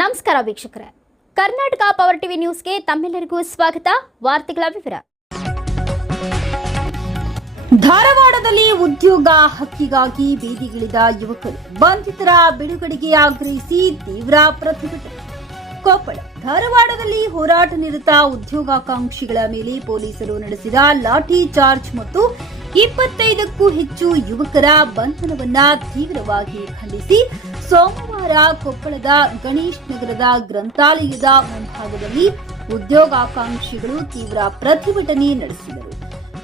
ನಮಸ್ಕಾರ ವೀಕ್ಷಕರೇ. Karnataka power TV ನ್ಯೂಸ್ಗೆ ತಮ್ಮೆಲ್ಲರಿಗೂ ಸ್ವಾಗತ. ವಾರ್ತೆಗಳ ವಿವರ. ಧಾರವಾಡದಲ್ಲಿ ಉದ್ಯೋಗ ಹಕ್ಕಿಗಾಗಿ ಬೀದಿಗಿಳಿದ ಯುವಕರು ಬಂಧಿತರ ಬಿಡುಗಡೆಗೆ ಆಗ್ರಹಿಸಿ ತೀವ್ರ ಪ್ರತಿಭಟನೆ. ಕೊಪ್ಪಳ, ಧಾರವಾಡದಲ್ಲಿ ಹೋರಾಟ ನಿರತ ಉದ್ಯೋಗಾಕಾಂಕ್ಷಿಗಳ ಮೇಲೆ ಪೊಲೀಸರು ನಡೆಸಿದ ಲಾಠಿ ಚಾರ್ಜ್ ಮತ್ತು ಇಪ್ಪತ್ತೈದಕ್ಕೂ ಹೆಚ್ಚು ಯುವಕರ ಬಂಧನವನ್ನ ತೀವ್ರವಾಗಿ ಖಂಡಿಸಿ ಸೋಮವಾರ ಕೊಪ್ಪಳದ ಗಣೇಶ್ ನಗರದ ಗ್ರಂಥಾಲಯದ ಮುಂಭಾಗದಲ್ಲಿ ಉದ್ಯೋಗಾಕಾಂಕ್ಷಿಗಳು ತೀವ್ರ ಪ್ರತಿಭಟನೆ ನಡೆಸಿದರು.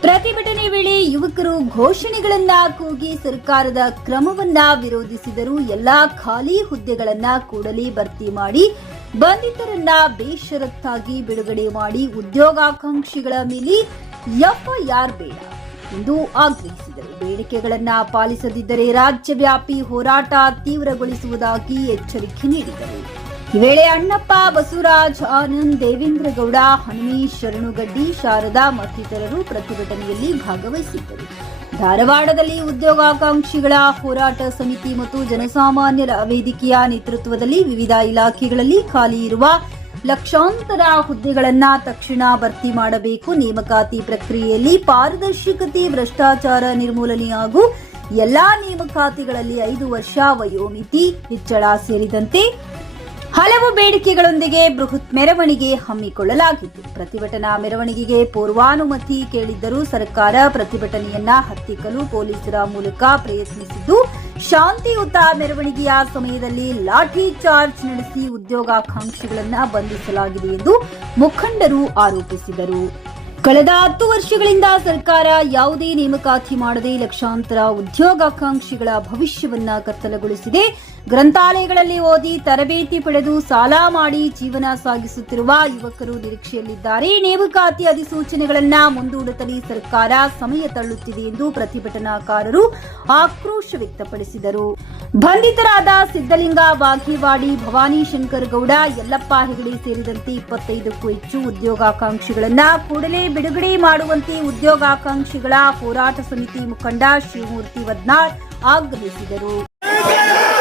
ಪ್ರತಿಭಟನೆ ವೇಳೆ ಯುವಕರು ಘೋಷಣೆಗಳನ್ನ ಕೂಗಿ ಸರ್ಕಾರದ ಕ್ರಮವನ್ನ ವಿರೋಧಿಸಿದರು ಎಲ್ಲಾ ಖಾಲಿ ಹುದ್ದೆಗಳನ್ನ ಕೂಡಲೇ ಭರ್ತಿ ಮಾಡಿ ಬಂಧಿತರನ್ನ ಬೇಷರತ್ತಾಗಿ ಬಿಡುಗಡೆ ಮಾಡಿ ಉದ್ಯೋಗಾಕಾಂಕ್ಷಿಗಳ ಮೇಲೆ ಎಫ್ಐಆರ್ ಬೇಡ. ಎಂದು ಆಗ್ರಹಿಸಿದರು. ಬೇಡಿಕೆಗಳನ್ನು ಪಾಲಿಸದಿದ್ದರೆ ರಾಜ್ಯವ್ಯಾಪಿ ಹೋರಾಟ ತೀವ್ರಗೊಳಿಸುವುದಾಗಿ ಎಚ್ಚರಿಕೆ ನೀಡಿದರು. ಈ ವೇಳೆ ಅಣ್ಣಪ್ಪ ಬಸವರಾಜ್, ಆನಂದ್ ದೇವೇಂದ್ರಗೌಡ ಹನುಮೇಶ್ ಶರಣುಗಡ್ಡಿ, ಶಾರದಾ ಮತ್ತಿತರರು ಪ್ರತಿಭಟನೆಯಲ್ಲಿ ಭಾಗವಹಿಸಿದ್ದರು. ಧಾರವಾಡದಲ್ಲಿ ಉದ್ಯೋಗಾಕಾಂಕ್ಷಿಗಳ ಹೋರಾಟ ಸಮಿತಿ ಮತ್ತು ಜನಸಾಮಾನ್ಯರ ವೇದಿಕೆಯ ನೇತೃತ್ವದಲ್ಲಿ ವಿವಿಧ ಇಲಾಖೆಗಳಲ್ಲಿ ಖಾಲಿ ಇರುವ ಲಕ್ಷಾಂತರ ಹುದ್ದೆಗಳನ್ನ ತಕ್ಷಣ ಭರ್ತಿ ಮಾಡಬೇಕು. ನೇಮಕಾತಿ ಪ್ರಕ್ರಿಯೆಯಲ್ಲಿ ಪಾರದರ್ಶಕತೆ, ಭ್ರಷ್ಟಾಚಾರ ನಿರ್ಮೂಲನೆ ಹಾಗೂ ಎಲ್ಲಾ ನೇಮಕಾತಿಗಳಲ್ಲಿ ಐದು ವರ್ಷ ವಯೋಮಿತಿ ಹೆಚ್ಚಳ ಸೇರಿದಂತೆ ಹಲವು ಬೇಡಿಕೆಗಳೊಂದಿಗೆ ಬೃಹತ್ ಮೆರವಣಿಗೆ ಹಮ್ಮಿಕೊಳ್ಳಲಾಗಿತ್ತು. ಪ್ರತಿಭಟನಾ ಮೆರವಣಿಗೆಗೆ ಪೂರ್ವಾನುಮತಿ ಕೇಳಿದ್ದರೂ ಸರ್ಕಾರ ಪ್ರತಿಭಟನೆಯನ್ನ ಹತ್ತಿಕ್ಕಲು ಪೊಲೀಸರ ಮೂಲಕ ಪ್ರಯತ್ನಿಸಿದ್ದು, ಶಾಂತಿಯುತ ಮೆರವಣಿಗೆಯ ಸಮಯದಲ್ಲಿ ಲಾಠಿ ಚಾರ್ಜ್ ನಡೆಸಿ ಉದ್ಯೋಗಾಕಾಂಕ್ಷಿಗಳನ್ನ ಬಂಧಿಸಲಾಗಿದೆ ಎಂದು ಮುಖಂಡರು ಆರೋಪಿಸಿದರು. ಕಳೆದ ಹತ್ತು ವರ್ಷಗಳಿಂದ ಸರ್ಕಾರ ಯಾವುದೇ ನೇಮಕಾತಿ ಮಾಡದೆ ಲಕ್ಷಾಂತರ ಉದ್ಯೋಗಾಕಾಂಕ್ಷಿಗಳ ಭವಿಷ್ಯವನ್ನ ಕತ್ತಲಗೊಳಿಸಿದೆ. ಗ್ರಂಥಾಲಯಗಳಲ್ಲಿ ಓದಿ ತರಬೇತಿ ಪಡೆದು ಸಾಲ ಮಾಡಿ ಜೀವನ ಸಾಗಿಸುತ್ತಿರುವ ಯುವಕರು ನಿರೀಕ್ಷೆಯಲ್ಲಿದ್ದಾರೆ. ನೇಮಕಾತಿ ಅಧಿಸೂಚನೆಗಳನ್ನ ಮುಂದೂಡುತ್ತಲೇ ಸರ್ಕಾರ ಸಮಯ ತಳ್ಳುತ್ತಿದೆ ಎಂದು ಪ್ರತಿಭಟನಾಕಾರರು ಆಕ್ರೋಶ ವ್ಯಕ್ತಪಡಿಸಿದರು. ಬಂಧಿತರಾದ ಸಿದ್ದಲಿಂಗ ಬಾಗೇವಾಡಿ ಭವಾನಿ ಶಂಕರ್ ಗೌಡ, ಯಲ್ಲಪ್ಪ ಹೆಗಡೆ ಸೇರಿದಂತೆ ಇಪ್ಪತ್ತೈದಕ್ಕೂ ಹೆಚ್ಚು ಉದ್ಯೋಗಾಕಾಂಕ್ಷಿಗಳನ್ನ ಕೂಡಲೇ ಬಿಡುಗಡೆ ಮಾಡುವಂತೆ ಉದ್ಯೋಗಾಕಾಂಕ್ಷಿಗಳ ಹೋರಾಟ ಸಮಿತಿ ಮುಖಂಡ ಶಿವಮೂರ್ತಿ ವದ್ನಾಳ್ ಆಗ್ರಹಿಸಿದರು.